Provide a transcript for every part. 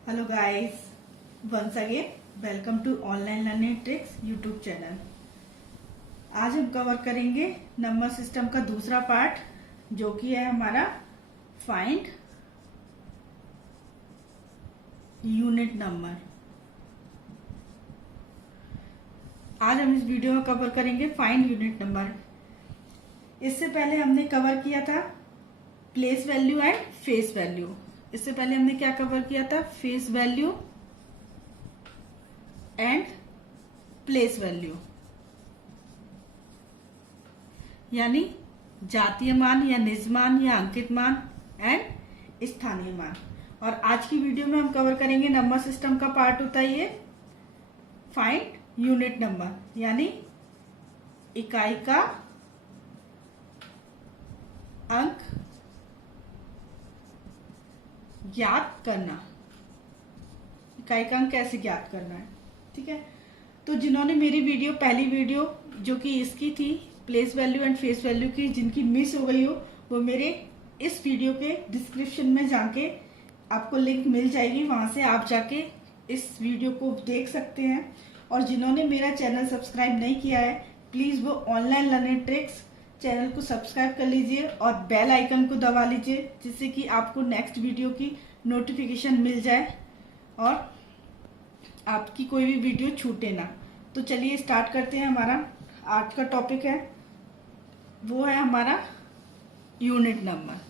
Hello guys, once again welcome to online learning tricks YouTube channel. आज हम cover करेंगे number system का दूसरा पार्ट, जो कि है हमारा फाइंड यूनिट नंबर। आज हम इस वीडियो में कवर करेंगे फाइंड यूनिट नंबर। इससे पहले हमने कवर किया था place value and face value. इससे पहले हमने क्या कवर किया था? Face value and place value, यानी जातीय मान या निज मान या अंकित मान एंड स्थानीय मान। और आज की वीडियो में हम कवर करेंगे नंबर सिस्टम का पार्ट होता है ये फाइंड यूनिट नंबर, यानी इकाई का अंक ज्ञात करना। इकाई का अंक कैसे ज्ञात करना है, ठीक है। तो जिन्होंने मेरी पहली वीडियो जो कि इसकी थी place value and face value की, जिनकी मिस हो गई हो, वो मेरे इस वीडियो के डिस्क्रिप्शन में जाके आपको लिंक मिल जाएगी, वहां से आप जाके इस वीडियो को देख सकते हैं। और जिन्होंने मेरा चैनल सब्सक्राइब नहीं किया है, प्लीज वो ऑनलाइन लर्निंग ट्रिक्स चैनल को सब्सक्राइब कर लीजिए और बेल आइकन को दबा लीजिए, जिससे कि आपको नेक्स्ट वीडियो की नोटिफिकेशन मिल जाए और आपकी कोई भी वीडियो छूटे ना। तो चलिए स्टार्ट करते हैं। हमारा आज का टॉपिक है वो है हमारा यूनिट नंबर।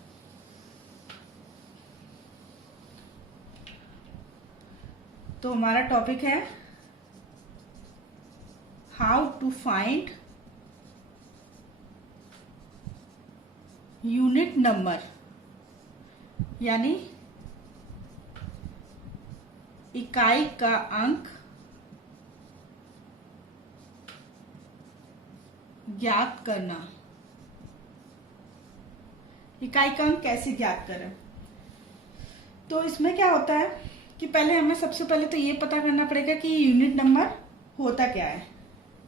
तो हमारा टॉपिक है how to find unit number, यानी इकाई का अंक ज्ञात करना। इकाई का अंक कैसे ज्ञात करें? तो इसमें क्या होता है कि पहले हमें सबसे पहले तो ये पता करना पड़ेगा कि यूनिट नंबर होता क्या है,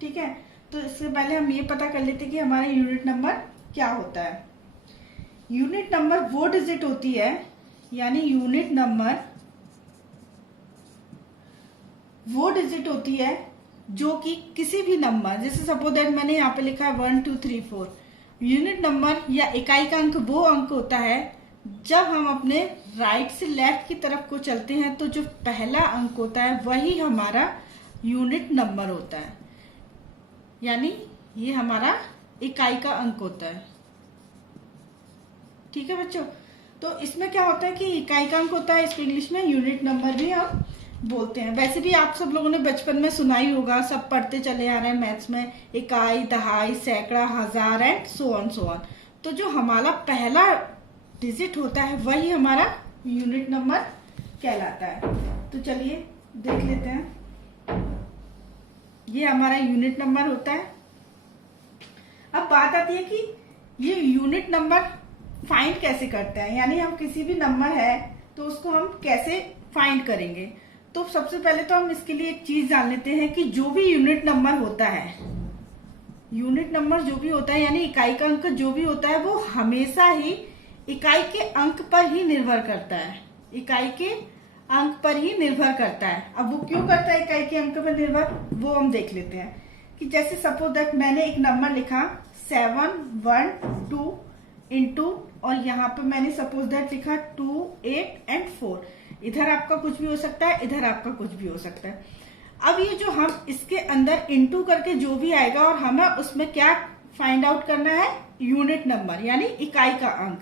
ठीक है। तो इससे पहले हम ये पता कर लेते हैं कि हमारा यूनिट नंबर क्या होता है। यूनिट नंबर वो डिजिट होती है, यानी यूनिट नंबर वो डिजिट होती है जो कि किसी भी नंबर, जैसे सपोज दैट मैंने यहाँ पे लिखा है 1 2 3 4। यूनिट नंबर या इकाई का अंक वो अंक होता है जब हम अपने राइट से लेफ्ट की तरफ को चलते हैं, तो जो पहला अंक होता है वही हमारा यूनिट नंबर होता है, यानी ये हमारा इकाई का अंक होता है, ठीक है बच्चों। तो इसमें क्या होता है कि इकाई का अंक होता है, इसको इंग्लिश में यूनिट नंबर भी हम बोलते हैं। वैसे भी आप सब लोगों ने बचपन में सुना ही होगा, सब पढ़ते चले आ रहे हैं मैथ्स में, इकाई, दहाई, सैकड़ा, हजार एंड सो ऑन। तो जो हमारा पहला डिजिट होता है वही हमारा यूनिट नंबर कहलाता है। तो चलिए देख लेते हैं, ये हमारा यूनिट नंबर होता है। अब बात आती है कि ये यूनिट नंबर फाइंड कैसे करते हैं, यानी हम किसी भी नंबर है तो उसको हम कैसे फाइंड करेंगे। तो सबसे पहले तो हम इसके लिए एक चीज जान लेते हैं कि जो भी यूनिट नंबर होता है, यूनिट नंबर जो भी होता है यानी इकाई का अंक जो भी होता है, वो हमेशा ही इकाई के अंक पर ही निर्भर करता है। इकाई के अंक पर ही निर्भर करता है। अब वो क्यों करता है इकाई के अंक पर निर्भर, वो हम देख लेते हैं। कि जैसे सपोज दैट मैंने एक नंबर लिखा 7 1 2 इंटू, और यहाँ पे मैंने सपोज दैट लिखा 2 8 एंड 4। इधर आपका कुछ भी हो सकता है, इधर आपका कुछ भी हो सकता है। अब ये जो हम इसके अंदर इंटू करके जो भी आएगा, और हमें उसमें क्या फाइंड आउट करना है? यूनिट नंबर, यानी इकाई का अंक।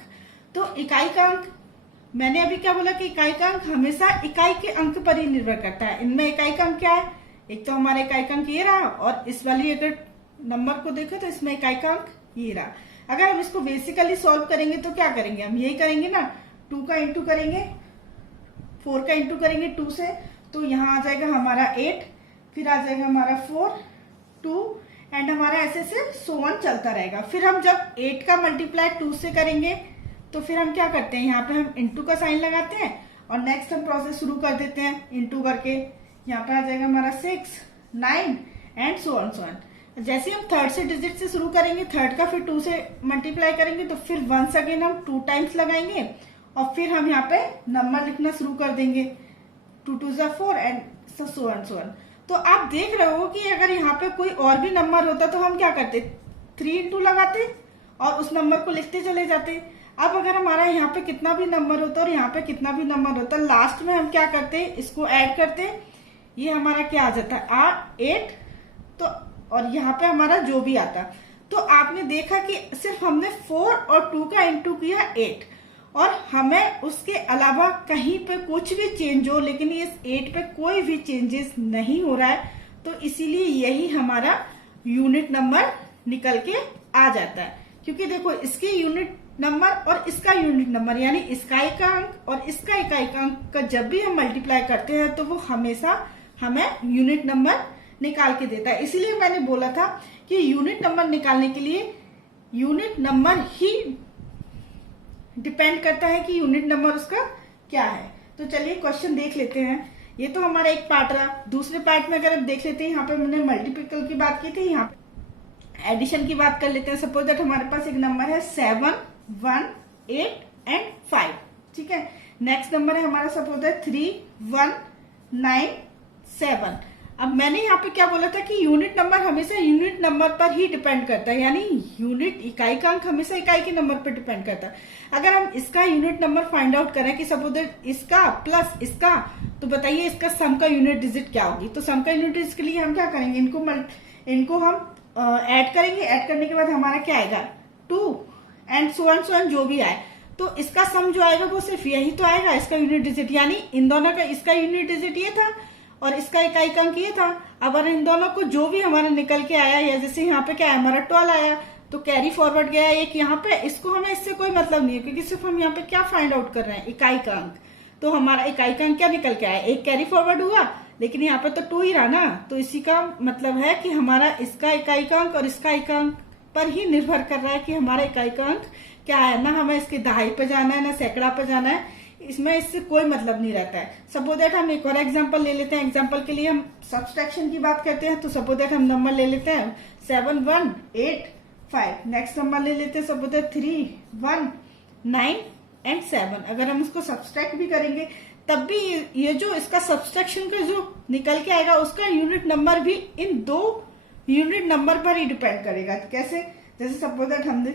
तो इकाई का अंक, मैंने अभी क्या बोला कि इकाई का अंक हमेशा इकाई के अंक पर ही निर्भर करता है। इनमें इकाई का अंक क्या है? एक तो हमारा इकाई का अंक ये रहा, और इस वाली अगर नंबर को देखो तो इसमें इकाई का अंक ये रहा। अगर हम इसको बेसिकली सॉल्व करेंगे तो क्या करेंगे? हम यही करेंगे ना, 2 का इंटू करेंगे, 4 का इंटू करेंगे 2 से, तो यहाँ आ जाएगा हमारा 8, फिर आ जाएगा हमारा 4 2 एंड हमारा ऐसे से सो ऑन चलता रहेगा। फिर हम जब 8 का मल्टीप्लाई 2 से करेंगे तो फिर हम क्या करते हैं, यहाँ पे हम इंटू का साइन लगाते हैं और नेक्स्ट हम प्रोसेस शुरू कर देते हैं इंटू करके। यहाँ पे आ जाएगा हमारा 6 9 एंड सो ऑन। जैसे हम थर्ड से डिजिट से शुरू करेंगे, थर्ड का फिर 2 से मल्टीप्लाई करेंगे, तो फिर वंस अगेन हम 2 टाइम्स लगाएंगे और फिर हम यहाँ पे नंबर लिखना शुरू कर देंगे। 2 2 ज़ा 4 and so on so on. तो आप देख रहे हो कि अगर यहाँ पे कोई और भी नंबर होता तो हम क्या करते, 3 इंटू लगाते और उस नंबर को लिखते चले जाते। अब अगर हमारा यहाँ पे कितना भी नंबर होता और यहाँ पे कितना भी नंबर होता, लास्ट में हम क्या करते, इसको ऐड करते, ये हमारा क्या आ जाता है 8, तो और यहाँ पे हमारा जो भी आता। तो आपने देखा कि सिर्फ हमने 4 और 2 का इंटू किया 8, और हमें उसके अलावा कहीं पे कुछ भी चेंज हो, लेकिन इस 8 पे कोई भी चेंजेस नहीं हो रहा है, तो इसीलिए यही हमारा यूनिट नंबर निकल के आ जाता है। क्योंकि देखो इसके यूनिट नंबर और इसका यूनिट नंबर यानी इसका एकांक और इसका एकांक का जब भी हम मल्टीप्लाई करते हैं तो वो हमेशा हमें यूनिट नंबर निकाल के देता है। इसीलिए मैंने बोला था कि यूनिट नंबर निकालने के लिए यूनिट नंबर ही डिपेंड करता है कि यूनिट नंबर उसका क्या है। तो चलिए क्वेश्चन देख लेते हैं। ये तो हमारा एक पार्ट रहा। दूसरे पार्ट में अगर आप देख लेते हैं, यहाँ पे मैंने मल्टीप्लिकल की बात की थी, यहाँ पे एडिशन की बात कर लेते हैं। सपोज दैट हमारे पास एक नंबर है 7 1 8 एंड 5, ठीक है। नेक्स्ट नंबर है हमारा सपोज दैट 3 1 9 7। अब मैंने यहाँ पे क्या बोला था कि यूनिट नंबर हमेशा यूनिट नंबर पर ही डिपेंड करता है, यानी यूनिट इकाई का अंक हमेशा इकाई के नंबर पर डिपेंड करता है। अगर हम इसका यूनिट नंबर फाइंड आउट करें कि सपोज दैट इसका प्लस इसका, तो बताइए इसका सम का यूनिट डिजिट क्या होगी। तो सम का यूनिट डिजिट के लिए हम क्या करेंगे, इनको हम ऐड करेंगे। ऐड करने के बाद हमारा क्या आएगा 2 एंड सो ऑन जो भी आए, तो इसका सम जो आएगा वो सिर्फ यही तो आएगा, इसका यूनिट डिजिट। यानी इन दोनों का इसका यूनिट डिजिट ये था और इसका इकाई का अंक ये था। अगर इन दोनों को जो भी हमारा निकल के आया, या जैसे यहाँ पे क्या है हमारा 12 आया, तो कैरी फॉरवर्ड गया एक यहाँ पे, इसको हमें इससे कोई मतलब नहीं है, क्योंकि सिर्फ हम यहाँ पे क्या फाइंड आउट कर रहे हैं, इकाई का अंक। तो हमारा इकाई का अंक क्या निकल के आया, एक कैरी फॉरवर्ड हुआ, लेकिन यहाँ पे तो 2 ही रहा ना। तो इसी का मतलब है कि हमारा इसका इकाई का अंक और इसका इकाई अंक पर ही निर्भर कर रहा है कि हमारा इकाई का अंक क्या है। ना हमें इसके दहाई पे जाना है, ना सैकड़ा पे जाना है, इसमें इससे कोई मतलब नहीं रहता है। सपोज दैट हम एक और एग्जांपल ले लेते हैं। एग्जांपल के लिए हम सब्सट्रैक्शन की बात करते हैं, तो सपोज दैट हम नंबर ले लेते हैं 7 1 8 5। नेक्स्ट नंबर ले लेते हैं सपोज दैट 3 1 9 एंड 7। अगर हम इसको सब्सट्रैक्ट भी करेंगे तब भी ये जो इसका सब्सट्रैक्शन का जो निकल के आएगा उसका यूनिट नंबर भी इन 2 यूनिट नंबर पर ही डिपेंड करेगा। कैसे, जैसे सपोज दैट हमने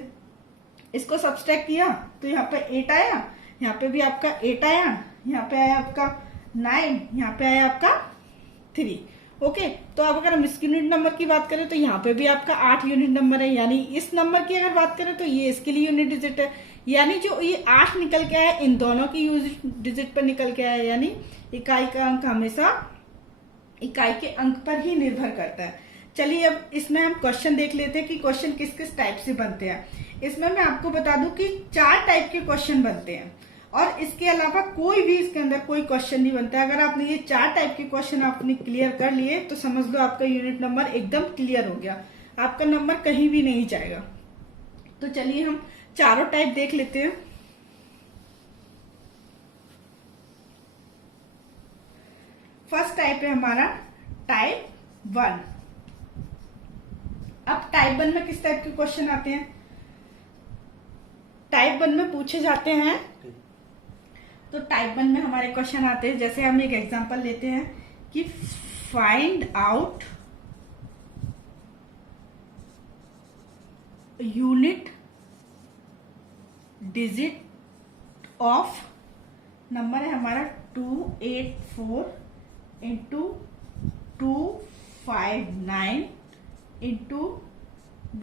इसको सब्सट्रैक्ट किया तो यहाँ पे 8 आया, यहाँ पे भी आपका 8 आया, यहाँ पे आया आपका 9, यहाँ पे आया आपका 3। ओके, तो अब अगर हम इसके यूनिट नंबर की बात करें तो यहाँ पे भी आपका 8 यूनिट नंबर है। यानी इस नंबर की अगर बात करें तो ये इसके लिए यूनिट डिजिट है। यानी जो ये 8 निकल के आया इन दोनों की यूनिट डिजिट पर निकल के आया, यानी इकाई का अंक हमेशा इकाई के अंक पर ही निर्भर करता है। चलिए अब इसमें हम क्वेश्चन देख लेते हैं कि क्वेश्चन किस किस टाइप से बनते हैं। इसमें मैं आपको बता दूं कि 4 टाइप के क्वेश्चन बनते हैं और इसके अलावा कोई भी इसके अंदर कोई क्वेश्चन नहीं बनता है। अगर आपने ये 4 टाइप के क्वेश्चन आपने क्लियर कर लिए तो समझ लो आपका यूनिट नंबर एकदम क्लियर हो गया, आपका नंबर कहीं भी नहीं जाएगा। तो चलिए हम चारों टाइप देख लेते हैं। फर्स्ट टाइप है हमारा टाइप 1। अब टाइप 1 में किस टाइप के क्वेश्चन आते हैं, टाइप 1 में पूछे जाते हैं, तो टाइप 1 में हमारे क्वेश्चन आते हैं। जैसे हम एक एग्जांपल लेते हैं कि find out unit digit of, number है हमारा 284 इंटू 259 इंटू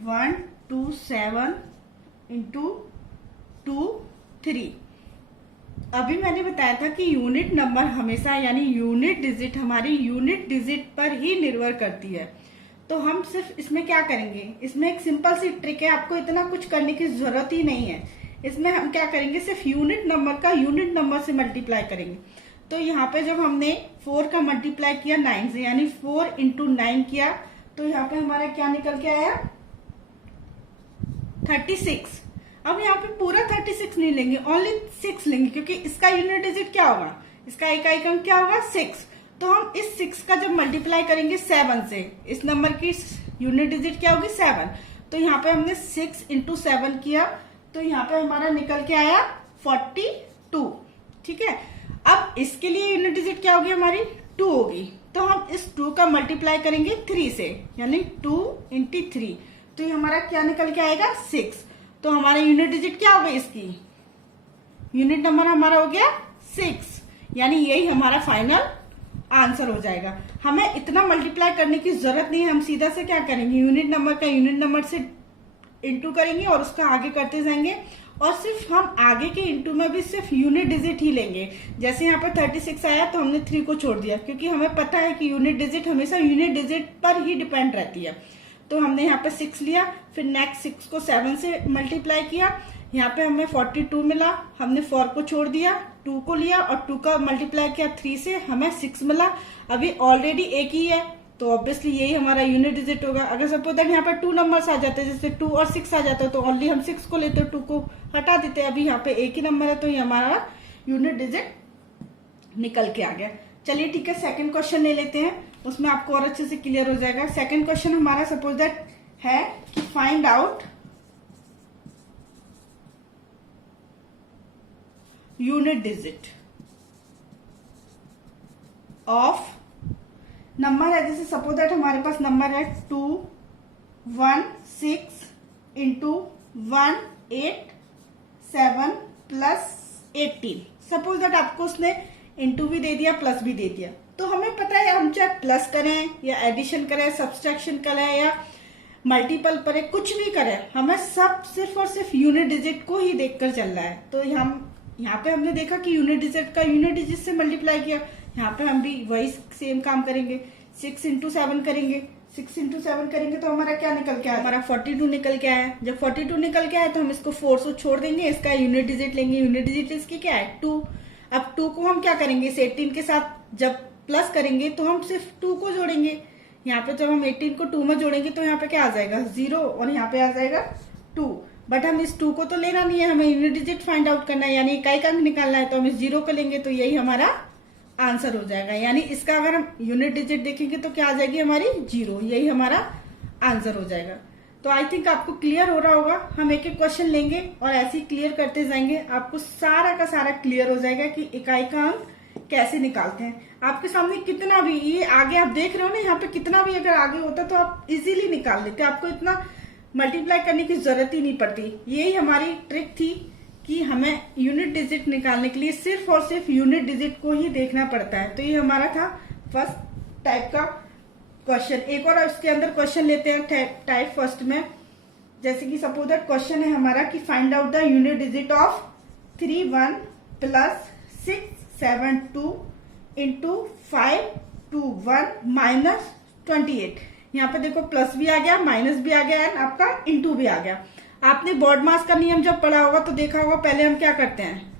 127 इंटू 2 3। अभी मैंने बताया था कि यूनिट नंबर हमेशा यानी यूनिट डिजिट हमारी यूनिट डिजिट पर ही निर्भर करती है। तो हम सिर्फ इसमें क्या करेंगे, इसमें एक सिंपल सी ट्रिक है, आपको इतना कुछ करने की जरूरत ही नहीं है। इसमें हम क्या करेंगे, सिर्फ यूनिट नंबर का यूनिट नंबर से मल्टीप्लाई करेंगे। तो यहाँ पे जब हमने 4 का मल्टीप्लाई किया 9 से, यानी 4 इंटू 9 किया, तो यहाँ पे हमारा क्या निकल के आया 36। अब यहाँ पे पूरा 36 नहीं लेंगे, ओनली 6 लेंगे, क्योंकि इसका यूनिट डिजिट क्या होगा, इसका इकाई अंक क्या होगा 6। तो हम इस 6 का जब मल्टीप्लाई करेंगे 7 से, इस नंबर की यूनिट डिजिट क्या होगी 7। तो यहाँ पे हमने 6 इंटू 7 किया, तो यहाँ पे हमारा निकल के आया 42। ठीक है। अब इसके लिए यूनिट डिजिट क्या होगी हमारी 2 होगी, तो हम इस 2 का मल्टीप्लाई करेंगे 3 से, यानी 2 इंटू 3, तो ये हमारा क्या निकल के आएगा 6। तो हमारा यूनिट डिजिट क्या हो गई, इसकी यूनिट नंबर हमारा हो गया 6, यानी यही हमारा फाइनल आंसर हो जाएगा। हमें इतना मल्टीप्लाई करने की जरूरत नहीं है, हम सीधा से क्या करेंगे, यूनिट नंबर का यूनिट नंबर से इंटू करेंगे और उसका आगे करते जाएंगे, और सिर्फ हम आगे के इंटू में भी सिर्फ यूनिट डिजिट ही लेंगे। जैसे यहाँ पर 36 आया तो हमने 3 को छोड़ दिया, क्योंकि हमें पता है कि यूनिट डिजिट हमेशा यूनिट डिजिट पर ही डिपेंड रहती है। तो हमने यहाँ पे 6 लिया, फिर नेक्स्ट 6 को 7 से मल्टीप्लाई किया, यहाँ पे हमें 42 मिला, हमने 4 को छोड़ दिया, 2 को लिया और 2 का मल्टीप्लाई किया 3 से, हमें 6 मिला। अभी ऑलरेडी एक ही है तो ऑब्वियसली यही हमारा यूनिट डिजिट होगा। अगर सपोज दैट यहाँ पर 2 नंबर्स आ जाते हैं, जैसे 2 और 6 आ जाता है, तो ओनली हम 6 को लेते, 2 को हटा देते। अभी यहाँ पे एक ही नंबर है तो ये हमारा यूनिट डिजिट निकल के आ गया। चलिए ठीक है, सेकंड क्वेश्चन ले लेते हैं, उसमें आपको और अच्छे से क्लियर हो जाएगा। सेकंड क्वेश्चन हमारा सपोज दैट है कि find out unit digit of number है, जैसे सपोज दैट हमारे पास नंबर है 2 1 6 इंटू 1 8 7 प्लस 18। सपोज दैट आपको उसने इंटू भी दे दिया प्लस भी दे दिया, तो हमें पता है हम चाहे प्लस करें या एडिशन करें, सब्सट्रैक्शन करें या मल्टीपल करें, कुछ भी करें, हमें सब सिर्फ और सिर्फ यूनिट डिजिट को ही देखकर चल रहा है। तो हम यहाँ पे हमने देखा कि यूनिट डिजिट का यूनिट डिजिट से मल्टीप्लाई किया, यहाँ पे हम भी वही सेम काम करेंगे, 6 इंटू 7 करेंगे, 6 इंटू 7 करेंगे तो हमारा क्या निकल के आया, हमारा 42 निकल के आया। जब 42 निकल के आया तो हम इसको 4 से छोड़ देंगे, इसका यूनिट डिजिट लेंगे, यूनिट डिजिट इसकी क्या है 2। अब 2 को हम क्या करेंगे, इस 18 के साथ जब प्लस करेंगे तो हम सिर्फ 2 को जोड़ेंगे। यहाँ पे जब हम 18 को 2 में जोड़ेंगे तो यहाँ पे क्या आ जाएगा 0 और यहाँ पे आ जाएगा 2। बट हम इस 2 को तो लेना नहीं है, हमें यूनिट डिजिट फाइंड आउट करना है, यानी इकाई का अंक निकालना है, तो हम इस 0 को लेंगे तो यही हमारा आंसर हो जाएगा। यानी इसका अगर हम यूनिट डिजिट देखेंगे तो क्या आ जाएगी हमारी 0, यही हमारा आंसर हो जाएगा। तो आई थिंक आपको क्लियर हो रहा होगा। हम एक एक क्वेश्चन लेंगे और ऐसे ही क्लियर करते जाएंगे, आपको सारा का सारा क्लियर हो जाएगा कि इकाई का अंक कैसे निकालते हैं। आपके सामने कितना भी ये आगे आप देख रहे हो ना, यहाँ पे कितना भी अगर आगे होता तो आप इजीली निकाल लेते, आपको इतना मल्टीप्लाई करने की जरूरत ही नहीं पड़ती। यही हमारी ट्रिक थी कि हमें यूनिट डिजिट निकालने के लिए सिर्फ और सिर्फ यूनिट डिजिट को ही देखना पड़ता है। तो ये हमारा था फर्स्ट टाइप का क्वेश्चन। एक और इसके अंदर क्वेश्चन लेते हैं टाइप फर्स्ट में, जैसे कि सपोज दैट क्वेश्चन है हमारा कि find out the unit digit of 3 1 plus 6 7 2 into 5 2 1 minus 28। यहाँ पे देखो प्लस भी आ गया, माइनस भी आ गया एंड आपका इंटू भी आ गया। आपने बॉड मास का नियम जब पढ़ा होगा तो देखा होगा, पहले हम क्या करते हैं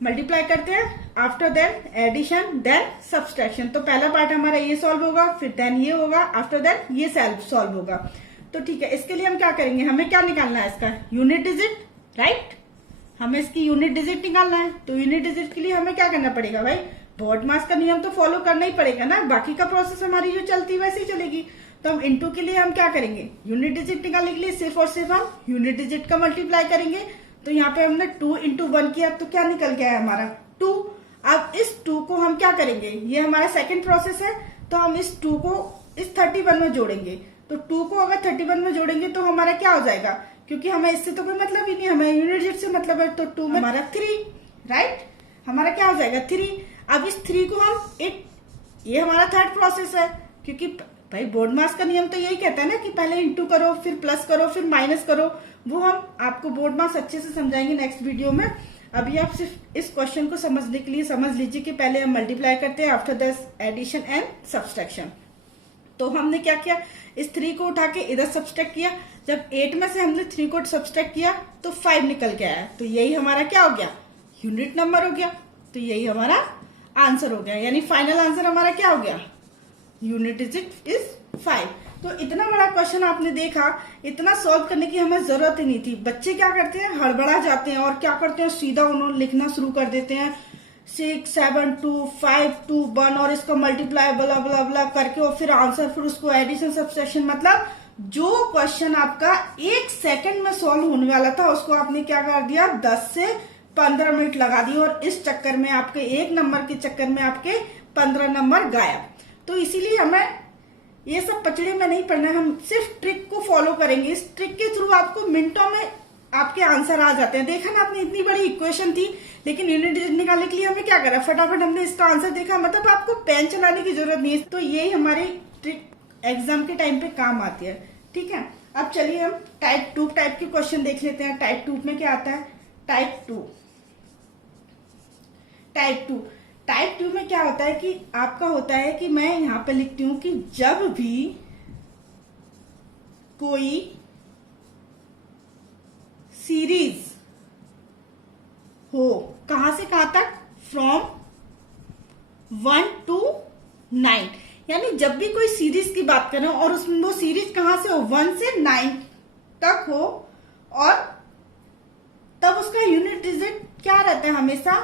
मल्टीप्लाई करते हैं, after then addition then subtraction. तो पहला पार्ट हमारा ये सॉल्व होगा, फिर देन ये होगा, आफ्टर देन ये सॉल्व होगा। तो ठीक है, इसके लिए हम क्या करेंगे, हमें क्या निकालना है इसका यूनिट डिजिट, राइट। हमें इसकी यूनिट डिजिट निकालना है, तो यूनिट डिजिट के लिए हमें क्या करना पड़ेगा भाई, बॉड मास का नियम तो फॉलो करना ही पड़ेगा ना, बाकी का प्रोसेस हमारी जो चलती है वैसे ही चलेगी। तो हम इनटू के लिए हम क्या करेंगे, यूनिट डिजिट निकालने के लिए सिर्फ और सिर्फ हम यूनिट डिजिट का मल्टीप्लाई करेंगे। तो यहाँ पे हमने 2 इंटू 1 किया तो क्या निकल गया है हमारा 2। अब इस 2 को हम क्या करेंगे, ये हमारा सेकंड प्रोसेस है, तो हम इस 2 को इस 31 में जोड़ेंगे। तो 2 को अगर 31 में जोड़ेंगे तो हमारा क्या हो जाएगा, क्योंकि हमें इससे तो कोई मतलब ही नहीं, हमें यूनिट डिजिट से मतलब है। तो 2 में हमारा 3, राइट, हमारा क्या हो जाएगा 3। अब इस 3 को हम ये हमारा थर्ड प्रोसेस है, क्योंकि भाई बोर्ड मास का नियम तो यही कहता है ना कि पहले इंटू करो, फिर प्लस करो, फिर माइनस करो। वो हम आपको बोर्ड मास अच्छे से समझाएंगे नेक्स्ट वीडियो में। अभी आप सिर्फ इस क्वेश्चन को समझने के लिए समझ लीजिए कि पहले हम मल्टीप्लाई करते हैं, after that addition and subtraction. तो हमने क्या किया, इस 3 को उठा के इधर सब्सट्रैक्ट किया। जब 8 में से हमने 3 को सब्सट्रैक्ट किया तो 5 निकल के आया। तो यही हमारा क्या हो गया, यूनिट नंबर हो गया। तो यही हमारा आंसर हो गया, यानी फाइनल आंसर हमारा क्या हो गया, यूनिट डिजिट इज 5। तो इतना बड़ा क्वेश्चन आपने देखा, इतना सॉल्व करने की हमें जरूरत ही नहीं थी। बच्चे क्या करते हैं, हड़बड़ा जाते हैं और क्या करते हैं, सीधा उन्होंने लिखना शुरू कर देते हैं 6 7 2 5 2 1 और इसको मल्टीप्लाई बला बला बला करके और फिर आंसर, फिर उसको एडिशन सब्सट्रैक्शन। मतलब जो क्वेश्चन आपका 1 सेकंड में सॉल्व होने वाला था उसको आपने क्या कर दिया 10 से 15 मिनट लगा दिए और इस चक्कर में आपके 1 नंबर के चक्कर में आपके 15 नंबर गायब। तो इसीलिए हमें ये सब पचड़े में नहीं पढ़ना, हम सिर्फ ट्रिक को फॉलो करेंगे। इस ट्रिक के थ्रू आपको मिनटों में आपके आंसर आ जाते हैं। देखा ना आपने, इतनी बड़ी इक्वेशन थी, लेकिन यूनिट डिजिट निकालने के लिए हमें क्या करा, फटाफट हमने इसका आंसर देखा, मतलब आपको पेन चलाने की जरूरत नहीं है। तो यही हमारी ट्रिक एग्जाम के टाइम पे काम आती है। ठीक है, अब चलिए हम टाइप 2 टाइप के क्वेश्चन देख लेते हैं। टाइप 2 में क्या आता है, टाइप 2 में क्या होता है कि आपका होता है कि मैं यहां पे लिखती हूं कि जब भी कोई सीरीज हो, कहां से कहां तक, फ्रॉम 1 to 9, यानी जब भी कोई सीरीज की बात करें और उसमें वो सीरीज कहां से हो, 1 से 9 तक हो, और तब उसका यूनिट डिजिट क्या रहता है, हमेशा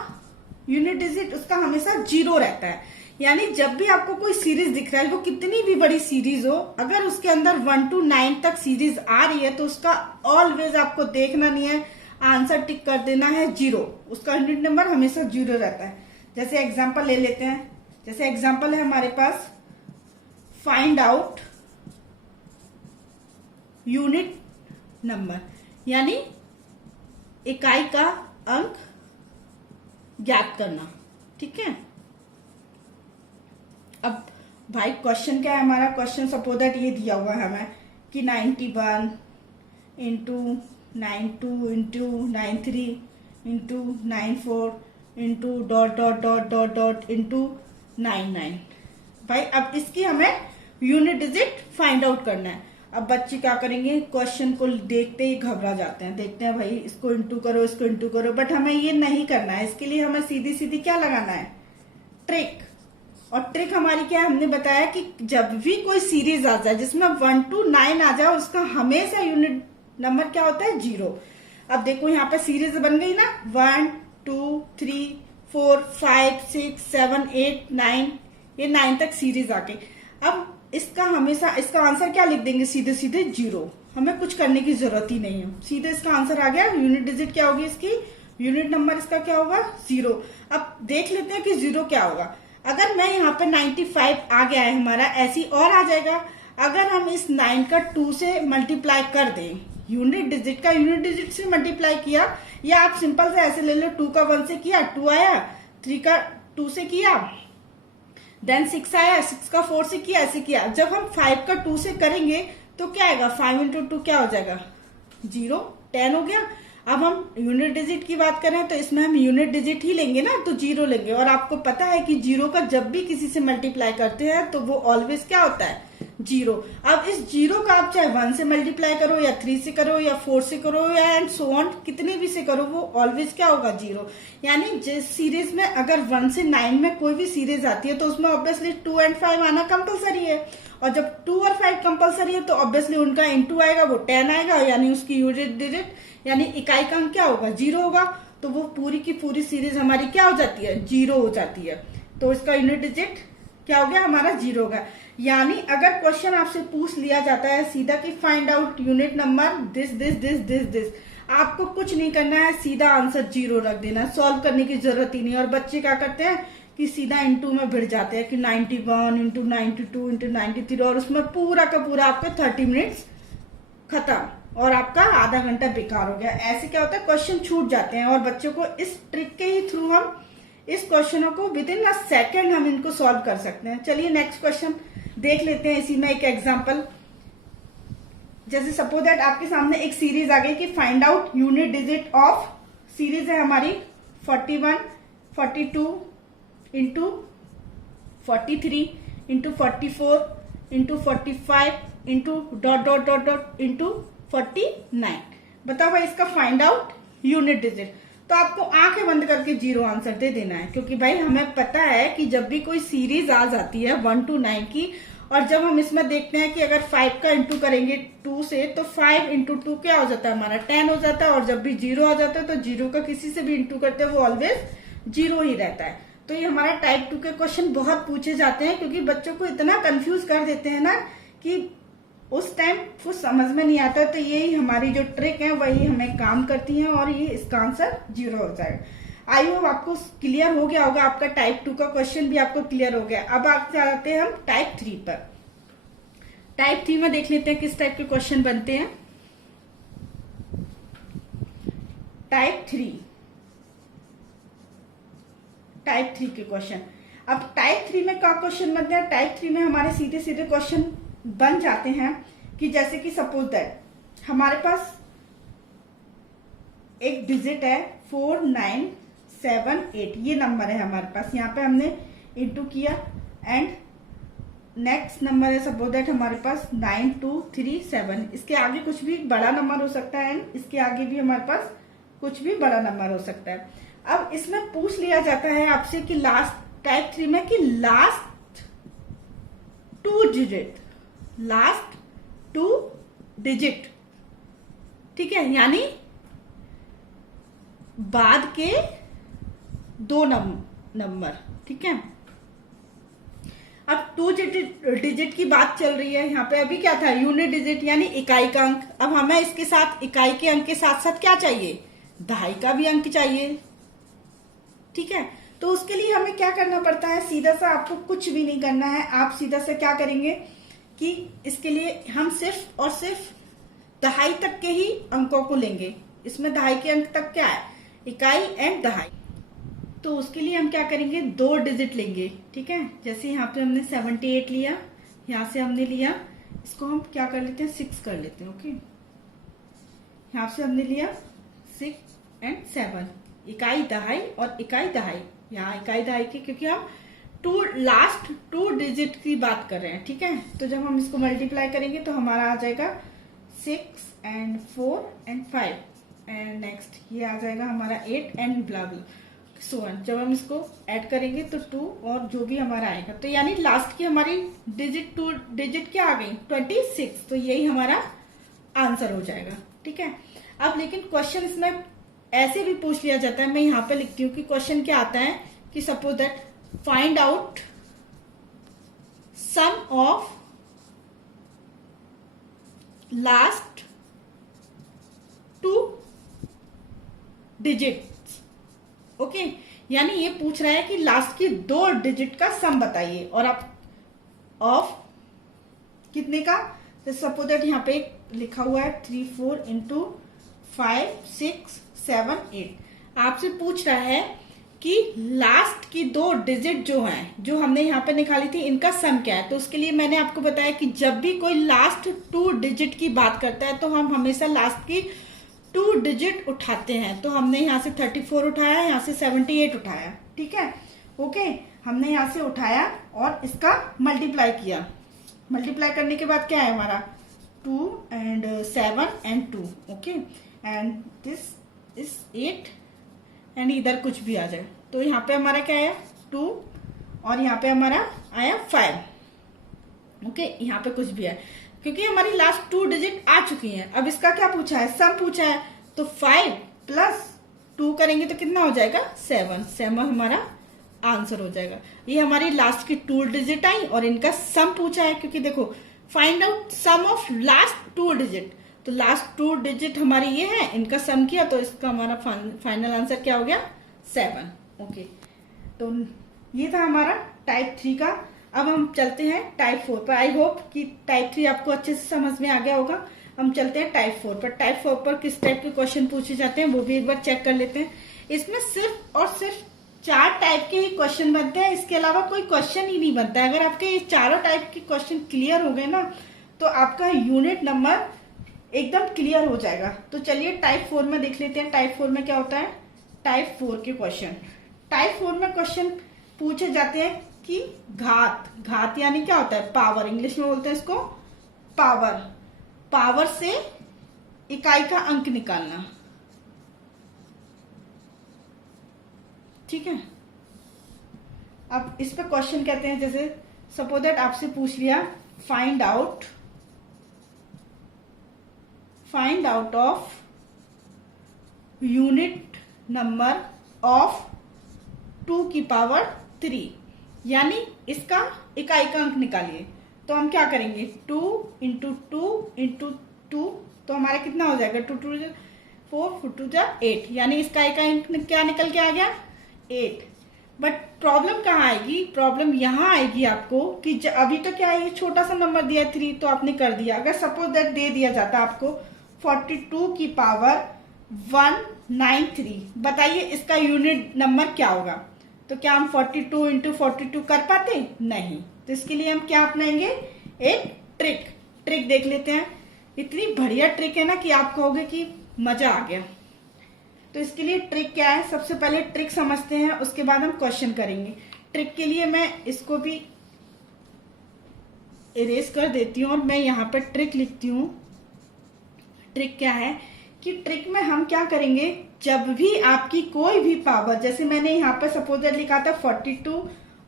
यूनिट डिजिट उसका हमेशा 0 रहता है। यानी जब भी आपको कोई सीरीज दिख रहा है, वो कितनी भी बड़ी सीरीज हो, अगर उसके अंदर 1 to 9 तक सीरीज आ रही है तो उसका ऑलवेज आपको देखना नहीं है, आंसर टिक कर देना है 0। उसका यूनिट नंबर हमेशा 0 रहता है। जैसे एग्जांपल ले लेते हैं, जैसे एग्जांपल है हमारे पास, फाइंड आउट यूनिट नंबर, यानी इकाई का अंक ज्ञात करना। ठीक है, अब भाई क्वेश्चन क्या है हमारा, क्वेश्चन सपोज दैट ये दिया हुआ है हमें कि 91 into 92 into 93 into 94 into dot dot dot dot dot into 99। भाई अब इसकी हमें यूनिट डिजिट फाइंड आउट करना है। अब बच्चे क्या करेंगे, क्वेश्चन को देखते ही घबरा जाते हैं, देखते हैं भाई इसको इंटू करो, इसको इंटू करो, बट हमें ये नहीं करना है। इसके लिए हमें सीधी सीधी क्या लगाना है, ट्रिक। और ट्रिक हमारी क्या है, हमने बताया कि जब भी कोई सीरीज आ जाए जिसमें 1 to 9 आ जाए, उसका हमेशा यूनिट नंबर क्या होता है, 0। अब देखो यहाँ पे सीरीज बन गई ना, 1 2 3 4 5 6 7 8 9, ये 9 तक सीरीज आ गई। अब इसका हमेशा इसका आंसर क्या लिख देंगे, सीधे सीधे 0। हमें कुछ करने की जरूरत ही नहीं है, सीधे इसका आंसर आ गया। यूनिट डिजिट क्या होगी इसकी, यूनिट नंबर इसका क्या होगा, 0। अब देख लेते हैं कि 0 क्या होगा। अगर मैं यहाँ पे 95 आ गया है हमारा, ऐसी और आ जाएगा। अगर हम इस 9 का 2 से मल्टीप्लाई कर दें, यूनिट डिजिट का यूनिट डिजिट से मल्टीप्लाई किया, या आप सिंपल से ऐसे ले लो, 2 का 1 से किया 2 आया, 3 का 2 से किया देन 6 आया, 6 का 4 से किया, ऐसे किया। जब हम 5 का 2 से करेंगे तो क्या आएगा, 5 इंटू 2 क्या हो जाएगा, 0, 10 हो गया। अब हम यूनिट डिजिट की बात करें तो इसमें हम यूनिट डिजिट ही लेंगे ना, तो 0 लेंगे। और आपको पता है कि 0 का जब भी किसी से मल्टीप्लाई करते हैं तो वो ऑलवेज क्या होता है, 0। अब इस 0 का आप चाहे 1 से मल्टीप्लाई करो, या 3 से करो, या 4 से करो, या एंड सो ऑन, कितने भी से करो, वो ऑलवेज क्या होगा, 0। यानी जिस सीरीज में अगर 1 से 9 में कोई भी सीरीज आती है तो उसमें ऑब्वियसली 2 और 5 आना कंपलसरी है। और जब 2 और 5 कंपलसरी है तो ऑब्वियसली उनका इंटू आएगा, वो 10 आएगा, यानी उसकी यूनिट डिजिट यानी इकाई का अंक क्या होगा, 0 होगा। तो वो पूरी की पूरी सीरीज हमारी क्या हो जाती है, 0 हो जाती है। तो इसका यूनिट डिजिट क्या हो गया हमारा, 0 होगा। यानी अगर क्वेश्चन आपसे पूछ लिया जाता है सीधा कि find out unit number this this this this this, आपको कुछ नहीं करना है, सीधा आंसर 0 रख देना, सॉल्व करने की जरूरत ही नहीं। और बच्चे क्या करते हैं कि सीधा इंटू में भिड़ जाते हैं कि 91 इंटू 92 इंटू 93, और उसमें पूरा का पूरा आपका 30 मिनट्स खत्म और आपका आधा घंटा बेकार हो गया। ऐसे क्या होता है, क्वेश्चन छूट जाते हैं। और बच्चों को इस ट्रिक के ही थ्रू हम इस क्वेश्चनों को विद इन अ सेकेंड हम इनको सॉल्व कर सकते हैं। चलिए नेक्स्ट क्वेश्चन देख लेते हैं। इसी में एक एग्जांपल, जैसे सपोज दैट आपके सामने एक सीरीज आ गई कि find out unit digit of, series है हमारी 41 42 into 43 into 44 into 45 into dot dot dot dot into 49। बताओ भाई इसका फाइंड आउट यूनिट डिजिट। तो आपको आंखें बंद करके 0 आंसर दे देना है, क्योंकि भाई हमें पता है कि जब भी कोई सीरीज आ जाती है 1 to 9 की, और जब हम इसमें देखते हैं कि अगर 5 का इंटू करेंगे 2 से, तो 5 इंटू 2 क्या हो जाता है हमारा, 10 हो जाता है। और जब भी 0 आ जाता है तो 0 का किसी से भी इंटू करते हैं वो ऑलवेज 0 ही रहता है। तो ये हमारा टाइप 2 के क्वेश्चन बहुत पूछे जाते हैं, क्योंकि बच्चों को इतना कंफ्यूज कर देते हैं ना कि उस टाइम वो समझ में नहीं आता, तो यही हमारी जो ट्रिक है वही हमें काम करती है और ये इसका आंसर 0 हो जाएगा। आई होप आपको क्लियर हो गया होगा, आपका टाइप 2 का क्वेश्चन भी आपको क्लियर हो गया। अब आगे आते हैं हम टाइप 3 पर। टाइप 3 में देख लेते हैं किस टाइप के क्वेश्चन बनते हैं। टाइप 3 के क्वेश्चन। अब टाइप 3 में क्या क्वेश्चन बनते हैं? टाइप 3 में हमारे सीधे सीधे क्वेश्चन बन जाते हैं कि जैसे कि सपोज दैट हमारे पास एक डिजिट है 4978, ये नंबर है हमारे पास, यहाँ पे हमने इंटू किया एंड नेक्स्ट नंबर है सपोज दैट हमारे पास 9237। इसके आगे कुछ भी बड़ा नंबर हो सकता है एंड इसके आगे भी हमारे पास कुछ भी बड़ा नंबर हो सकता है। अब इसमें पूछ लिया जाता है आपसे कि लास्ट टाइप 3 में कि लास्ट 2 डिजिट, ठीक है, यानी बाद के 2 नंबर, ठीक है। अब 2 डिजिट की बात चल रही है यहाँ पे। अभी क्या था? यूनिट डिजिट यानी इकाई का अंक। अब हमें इसके साथ इकाई के अंक के साथ साथ क्या चाहिए? दहाई का भी अंक चाहिए, ठीक है। तो उसके लिए हमें क्या करना पड़ता है? सीधा सा आपको कुछ भी नहीं करना है। आप सीधा सा क्या करेंगे कि इसके लिए हम सिर्फ और सिर्फ दहाई तक के ही अंकों को लेंगे। इसमें दहाई के अंक तक क्या है? इकाई एंड दहाई। तो उसके लिए हम क्या करेंगे? 2 डिजिट लेंगे, ठीक है। जैसे यहाँ पे हमने 78 लिया, यहाँ से हमने लिया, इसको हम क्या कर लेते हैं? 6 कर लेते हैं, ओके। यहाँ से हमने लिया 6 एंड 7, इकाई दहाई और इकाई दहाई। यहाँ इकाई दहाई की, क्योंकि हम लास्ट 2 डिजिट की बात कर रहे हैं, ठीक है। तो जब हम इसको मल्टीप्लाई करेंगे तो हमारा आ जाएगा 6 एंड 4 एंड 5 एंड नेक्स्ट ये आ जाएगा हमारा 8 and blah blah so on. जब हम इसको ऐड करेंगे तो 2 और जो भी हमारा आएगा, तो यानी लास्ट की हमारी 2 डिजिट क्या आ गई? 26। तो यही हमारा आंसर हो जाएगा, ठीक है। अब लेकिन क्वेश्चन इसमें ऐसे भी पूछ लिया जाता है, मैं यहाँ पे लिखती हूँ कि क्वेश्चन क्या आता है कि suppose that find out sum of last 2 digits, okay. यानी ये पूछ रहा है कि लास्ट की 2 डिजिट का सम बताइए, और आप ऑफ कितने का? तो सपोज दैट यहाँ पे लिखा हुआ है 3 4 इंटू 5 6 7 8। आपसे पूछ रहा है कि लास्ट की 2 डिजिट जो हैं, जो हमने यहाँ पे निकाली थी, इनका सम क्या है। तो उसके लिए मैंने आपको बताया कि जब भी कोई लास्ट 2 डिजिट की बात करता है तो हम हमेशा लास्ट की 2 डिजिट उठाते हैं। तो हमने यहाँ से 34 उठाया, यहाँ से 78 उठाया, ठीक है, ओके। हमने यहाँ से उठाया और इसका मल्टीप्लाई किया। मल्टीप्लाई करने के बाद क्या है हमारा? 2 and 7 and 2, okay, and this is 8 and इधर कुछ भी आ जाए। तो यहाँ पे हमारा क्या आया? 2 और यहाँ पे हमारा आया 5, ओके। यहाँ पे कुछ भी है क्योंकि हमारी लास्ट 2 डिजिट आ चुकी हैं। अब इसका क्या पूछा है? सम पूछा है। तो 5 प्लस 2 करेंगे तो कितना हो जाएगा? 7 हमारा आंसर हो जाएगा। ये हमारी लास्ट की 2 डिजिट आई और इनका सम पूछा है, क्योंकि देखो find out sum of last 2 digit, तो लास्ट 2 डिजिट हमारी ये है, इनका सम किया तो इसका हमारा फाइनल आंसर क्या हो गया? 7, ओके। तो ये था हमारा टाइप 3 का। अब हम चलते हैं टाइप 4 पर। आई होप कि टाइप 3 आपको अच्छे से समझ में आ गया होगा। हम चलते हैं टाइप 4 पर। टाइप 4 पर किस टाइप के क्वेश्चन पूछे जाते हैं वो भी एक बार चेक कर लेते हैं। इसमें सिर्फ और सिर्फ 4 टाइप के ही क्वेश्चन बनते हैं, इसके अलावा कोई क्वेश्चन ही नहीं बनता है। अगर आपके ये चारों टाइप के क्वेश्चन क्लियर हो गए ना, तो आपका यूनिट नंबर एकदम क्लियर हो जाएगा। तो चलिए टाइप 4 में देख लेते हैं। टाइप 4 में क्या होता है? टाइप 4 के क्वेश्चन। टाइप 4 में क्वेश्चन पूछे जाते हैं कि घात यानी क्या होता है? पावर, इंग्लिश में बोलते हैं इसको पावर से इकाई का अंक निकालना, ठीक है। अब इस पे क्वेश्चन कहते हैं, जैसे सपोज दैट आपसे पूछ लिया find out of unit number of 2 की पावर 3, यानी इसका इकाई का अंक निकालिए। तो हम क्या करेंगे 2 इंटू 2 इंटू 2, तो हमारा कितना हो जाएगा 2 2 4 4 2 8, यानी इसका एक क्या निकल के आ गया 8। बट प्रॉब्लम कहाँ आएगी, प्रॉब्लम यहाँ आएगी आपको कि अभी तो क्या है छोटा सा नंबर दिया 3 तो आपने कर दिया। अगर सपोज दैट दे दिया जाता आपको 42 की पावर 193, बताइए इसका यूनिट नंबर क्या होगा। तो क्या हम 42 इंटू 42 कर पाते, नहीं। तो इसके लिए हम क्या अपनाएंगे, एक ट्रिक देख लेते हैं। इतनी बढ़िया ट्रिक है ना कि आप कहोगे कि मजा आ गया। तो इसके लिए ट्रिक क्या है, सबसे पहले ट्रिक समझते हैं, उसके बाद हम क्वेश्चन करेंगे। ट्रिक के लिए मैं इसको भी इरेज कर देती हूँ और मैं यहाँ पर ट्रिक लिखती हूँ। ट्रिक क्या है कि ट्रिक में हम क्या करेंगे, जब भी आपकी कोई भी पावर, जैसे मैंने यहाँ पर सपोज लिखा था 42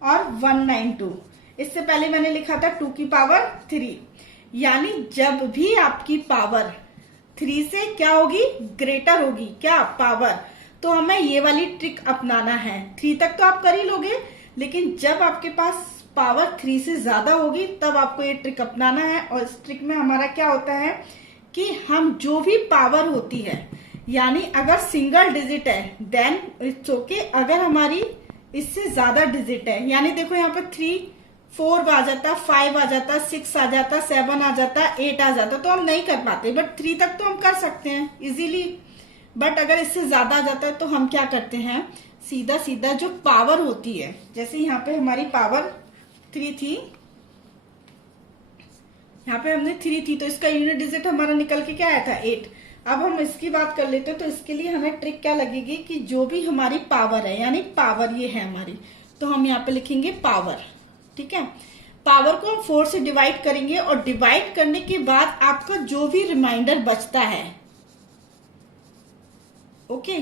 और 192, इससे पहले मैंने लिखा था 2 की पावर 3, यानी जब भी आपकी पावर 3 से क्या होगी, ग्रेटर होगी क्या पावर, तो हमें ये वाली ट्रिक अपनाना है। 3 तक तो आप कर ही लोगे, लेकिन जब आपके पास पावर 3 से ज्यादा होगी तब आपको ये ट्रिक अपनाना है। और इस ट्रिक में हमारा क्या होता है कि हम जो भी पावर होती है, यानी अगर सिंगल डिजिट है देन इट्स ओके, अगर हमारी इससे ज्यादा डिजिट है, यानी देखो यहाँ पर 3 4 आ जाता, 5 आ जाता, 6 आ जाता, 7 आ जाता, 8 आ जाता, तो हम नहीं कर पाते। बट 3 तक तो हम कर सकते हैं इजीली। बट अगर इससे ज्यादा आ जाता है तो हम क्या करते हैं, सीधा सीधा जो पावर होती है, जैसे यहाँ पे हमारी पावर 3 थी, यहाँ पे हमने 3 थी, तो इसका यूनिट डिजिट हमारा निकल के क्या आया था 8। अब हम इसकी बात कर लेते हैं। तो इसके लिए हमें ट्रिक क्या लगेगी कि जो भी हमारी पावर है, यानी पावर ये है हमारी, तो हम यहाँ पे लिखेंगे पावर, ठीक है। पावर को हम 4 से डिवाइड करेंगे और डिवाइड करने के बाद आपका जो भी रिमाइंडर बचता है, ओके,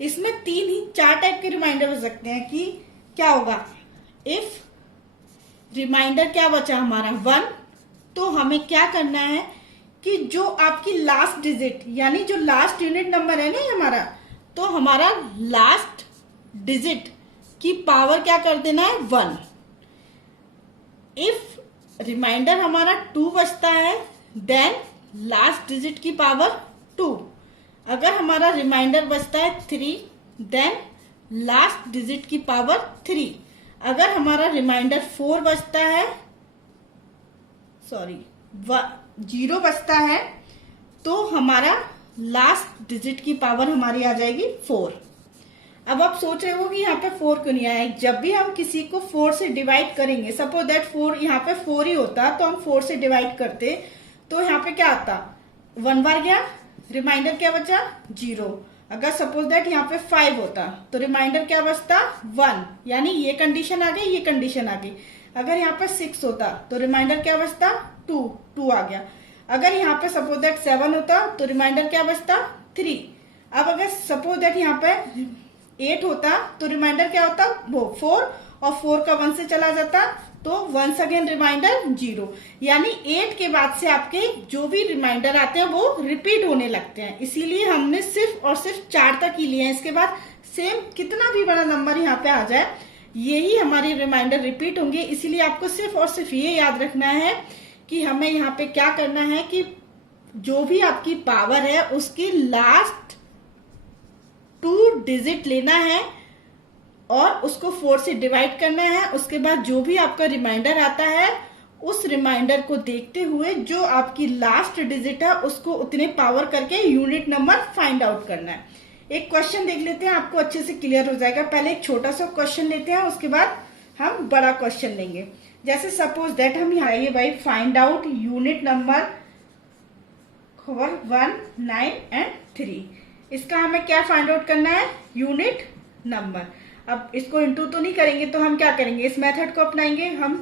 इसमें 4 टाइप के रिमाइंडर हो सकते हैं कि क्या होगा, इफ रिमाइंडर क्या बचा हमारा 1, तो हमें क्या करना है कि जो आपकी लास्ट डिजिट, यानी जो लास्ट यूनिट नंबर है ना हमारा, तो हमारा लास्ट डिजिट की पावर क्या कर देना है 1। इफ रिमाइंडर हमारा 2 बचता है देन लास्ट डिजिट की पावर 2। अगर हमारा रिमाइंडर बचता है 3 देन लास्ट डिजिट की पावर 3। अगर हमारा रिमाइंडर 4 बचता है, सॉरी 0 बचता है, तो हमारा लास्ट डिजिट की पावर हमारी आ जाएगी 4। अब आप सोच रहे हो कि यहाँ पे 4 क्यों नहीं आया। जब भी हम किसी को 4 से डिवाइड करेंगे, सपोज दैट 4 यहाँ पे 4 ही होता तो हम 4 से डिवाइड करते, तो यहाँ पे क्या आता 1 बार गया, रिमाइंडर क्या बचा 0। अगर सपोज दैट यहाँ पे 5 होता तो रिमाइंडर क्या बचता 1, यानी ये कंडीशन आ गई, ये कंडीशन आ गई। अगर यहाँ पे 6 होता तो रिमाइंडर क्या बचता 2 आ गया। अगर यहाँ पे सपोज दैट 7 होता तो रिमाइंडर क्या बचता 3। अब अगर सपोज दैट यहाँ पे 8 होता तो रिमाइंडर क्या होता वो 4, और 4 का 1 से चला जाता तो वंस अगेन रिमाइंडर 0। यानी 8 के बाद से आपके जो भी रिमाइंडर आते हैं वो रिपीट होने लगते हैं। इसीलिए हमने सिर्फ और सिर्फ 4 तक ही लिए हैं। इसके बाद सेम कितना भी बड़ा नंबर यहाँ पे आ जाए, यही हमारी रिमाइंडर रिपीट होंगे। इसीलिए आपको सिर्फ और सिर्फ ये याद रखना है कि हमें यहाँ पे क्या करना है कि जो भी आपकी पावर है उसकी लास्ट 2 डिजिट लेना है और उसको 4 से डिवाइड करना है। उसके बाद जो भी आपका रिमाइंडर आता है उस रिमाइंडर को देखते हुए जो आपकी लास्ट डिजिट है उसको उतने पावर करके यूनिट नंबर फाइंड आउट करना है। एक क्वेश्चन देख लेते हैं, आपको अच्छे से क्लियर हो जाएगा। पहले एक छोटा सा क्वेश्चन लेते हैं, उसके बाद हम बड़ा क्वेश्चन लेंगे। जैसे सपोज दैट हम यहाँ ये भाई find out unit number 1, 9 and 3। इसका हमें क्या फाइंड आउट करना है, यूनिट नंबर। अब इसको इंटू तो नहीं करेंगे, तो हम क्या करेंगे, इस मेथड को अपनाएंगे। हम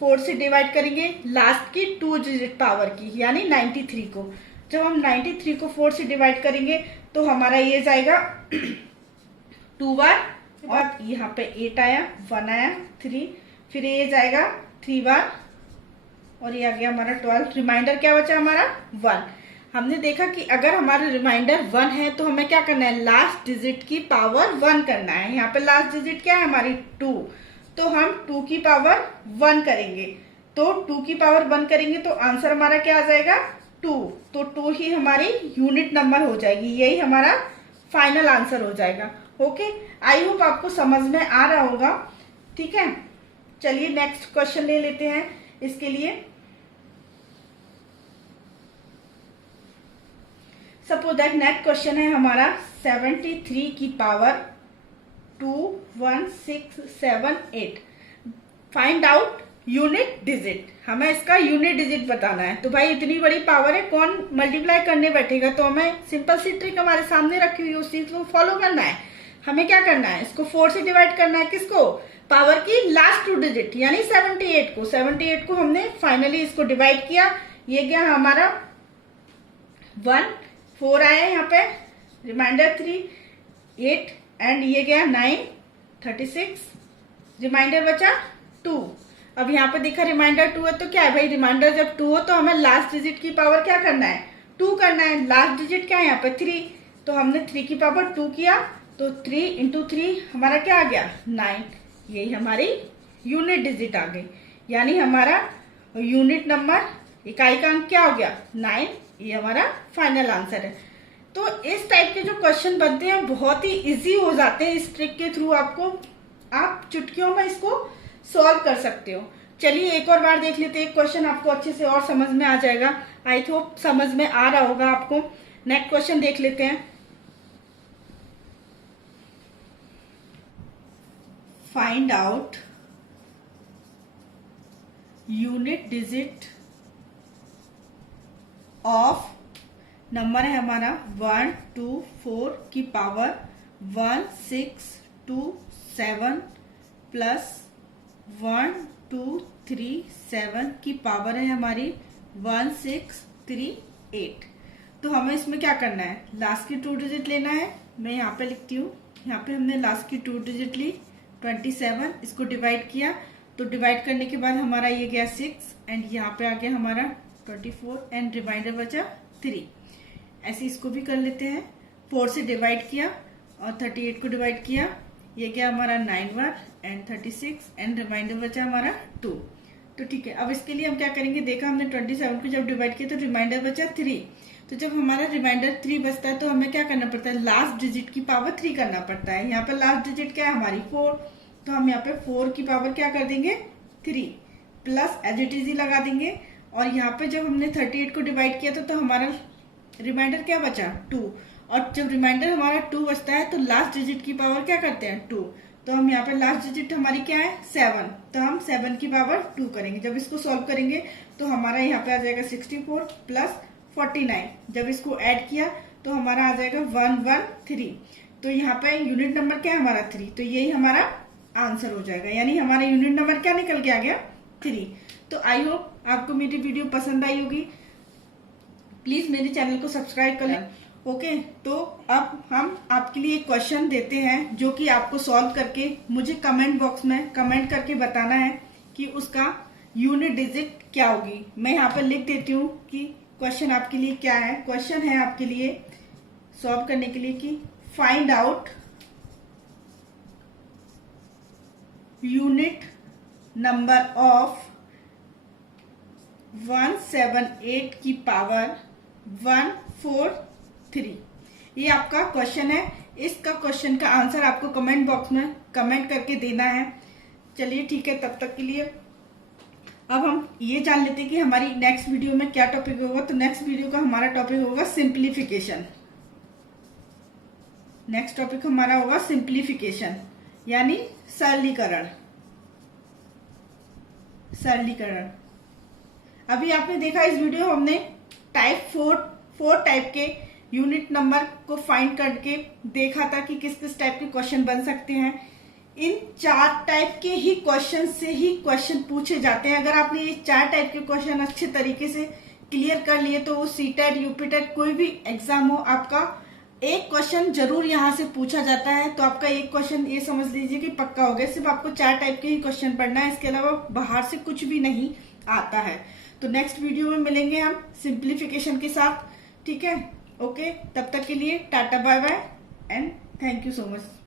4 से डिवाइड करेंगे लास्ट की 2 डिजिट पावर की, यानी 93 को। जब हम 93 को 4 से डिवाइड करेंगे तो हमारा ये जाएगा 2 बार, और यहाँ पे 8 आया, 1 आया, 3, फिर ये जाएगा 3 बार, और ये आ गया हमारा 12। रिमाइंडर क्या बचा हमारा 1। हमने देखा कि अगर हमारा रिमाइंडर 1 है तो हमें क्या करना है, लास्ट डिजिट की पावर 1 करना है। यहाँ पे लास्ट डिजिट क्या है हमारी 2, तो हम 2 की पावर 1 करेंगे। तो 2 की पावर 1 करेंगे तो आंसर हमारा क्या आ जाएगा 2। तो 2 ही हमारी यूनिट नंबर हो जाएगी, यही हमारा फाइनल आंसर हो जाएगा। ओके, आई होप आपको समझ में आ रहा होगा। ठीक है, चलिए नेक्स्ट क्वेश्चन ले लेते हैं इसके लिए। सपोज दैट नेक्स्ट क्वेश्चन है हमारा 73 की power 21678। Find out unit digit. हमें इसका यूनिट डिजिट बताना है। तो भाई इतनी बड़ी पावर है, कौन मल्टीप्लाई करने बैठेगा। तो हमें सिंपल सी ट्रिक हमारे सामने रखी हुई है, उस चीज को फॉलो करना है। हमें क्या करना है, इसको 4 से डिवाइड करना है। किसको, पावर की लास्ट 2 डिजिट यानी 78 को। 78 को हमने फाइनली इसको डिवाइड किया, ये गया हमारा 1, 4 आया यहाँ पे, रिमाइंडर 3, 8 एंड ये गया 9, 36, रिमाइंडर बचा 2। अब यहाँ पे देखा रिमाइंडर 2 है, तो क्या है भाई, रिमाइंडर जब 2 हो तो हमें लास्ट डिजिट की पावर क्या करना है, 2 करना है। लास्ट डिजिट क्या है यहाँ पे 3, तो हमने 3 की पावर 2 किया, तो 3 इंटू 3 हमारा क्या आ गया 9। यही हमारी यूनिट डिजिट आ गई, यानी हमारा यूनिट नंबर इकाई का अंक क्या हो गया 9। ये हमारा फाइनल आंसर है। तो इस टाइप के जो क्वेश्चन बनते हैं बहुत ही इजी हो जाते हैं इस ट्रिक के थ्रू। आप चुटकियों में इसको सॉल्व कर सकते हो। चलिए एक और बार देख लेते हैं क्वेश्चन, आपको अच्छे से और समझ में आ जाएगा। आई होप समझ में आ रहा होगा आपको। नेक्स्ट क्वेश्चन देख लेते हैं। Find out unit digit of, number है हमारा 1 2 4 की पावर 1627 प्लस 1 2 3 7 की पावर है हमारी 1638। तो हमें इसमें क्या करना है, लास्ट की 2 डिजिट लेना है। मैं यहाँ पे लिखती हूँ, यहाँ पे हमने लास्ट की 2 डिजिट ली 27, इसको डिवाइड किया, तो डिवाइड करने के बाद हमारा ये गया 6 एंड यहाँ पे आ गया हमारा 24 एंड रिमाइंडर बचा 3। ऐसे इसको भी कर लेते हैं, 4 से डिवाइड किया और 38 को डिवाइड किया, ये गया हमारा 9 बार एंड 36 एंड रिमाइंडर बचा हमारा 2। तो ठीक है, अब इसके लिए हम क्या करेंगे, देखा हमने 27 को जब डिवाइड किया तो रिमाइंडर बचा 3। तो जब हमारा रिमाइंडर 3 बचता है तो हमें क्या करना पड़ता है, लास्ट डिजिट की पावर 3 करना पड़ता है। यहाँ पर लास्ट डिजिट क्या है हमारी 4, तो हम यहाँ पे 4 की पावर क्या कर देंगे 3 प्लस एज इट इज लगा देंगे। और यहाँ पे जब हमने 38 को डिवाइड किया तो हमारा रिमाइंडर क्या बचा 2, और जब रिमाइंडर हमारा 2 बचता है तो लास्ट डिजिट की पावर क्या करते हैं 2। तो हम यहाँ पे लास्ट डिजिट हमारी क्या है 7, तो हम 7 की पावर 2 करेंगे। जब इसको सॉल्व करेंगे तो हमारा यहाँ पे आ जाएगा 64 प्लस 49। जब इसको ऐड किया तो हमारा आ जाएगा 113। तो यहाँ पे यूनिट नंबर क्या है हमारा 3, तो यही हमारा आंसर हो जाएगा, यानी हमारा यूनिट नंबर क्या निकल के आ गया 3। तो आई होप आपको मेरी वीडियो पसंद आई होगी। प्लीज मेरे चैनल को सब्सक्राइब कर लें। ओके, तो अब हम आपके लिए एक क्वेश्चन देते हैं जो कि आपको सॉल्व करके मुझे कमेंट बॉक्स में कमेंट करके बताना है कि उसका यूनिट डिजिट क्या होगी। मैं यहाँ पर लिख देती हूँ कि क्वेश्चन आपके लिए क्या है। क्वेश्चन है आपके लिए सॉल्व करने के लिए कि find out unit number of 178 की पावर 143। ये आपका क्वेश्चन है। इसका क्वेश्चन का आंसर आपको कमेंट बॉक्स में कमेंट करके देना है। चलिए ठीक है, तब तक के लिए अब हम ये जान लेते हैं कि हमारी नेक्स्ट वीडियो में क्या टॉपिक होगा। तो नेक्स्ट वीडियो का हमारा टॉपिक होगा सिंप्लीफिकेशन। नेक्स्ट टॉपिक हमारा होगा सिंप्लीफिकेशन यानी सरलीकरण। सरलीकरण अभी आपने देखा इस वीडियो हमने टाइप 4 टाइप के यूनिट नंबर को फाइंड करके देखा था कि किस किस टाइप के क्वेश्चन बन सकते हैं। इन 4 टाइप के ही क्वेश्चन से ही क्वेश्चन पूछे जाते हैं। अगर आपने ये 4 टाइप के क्वेश्चन अच्छे तरीके से क्लियर कर लिए तो वो सीटेट यूपीटेट कोई भी एग्जाम हो, आपका एक क्वेश्चन जरूर यहाँ से पूछा जाता है। तो आपका एक क्वेश्चन ये समझ लीजिए कि पक्का हो गया। सिर्फ आपको 4 टाइप के ही क्वेश्चन पढ़ना है, इसके अलावा बाहर से कुछ भी नहीं आता है। तो नेक्स्ट वीडियो में मिलेंगे हम सिंप्लीफिकेशन के साथ। ठीक है, ओके, तब तक के लिए tata bye bye and thank you so much.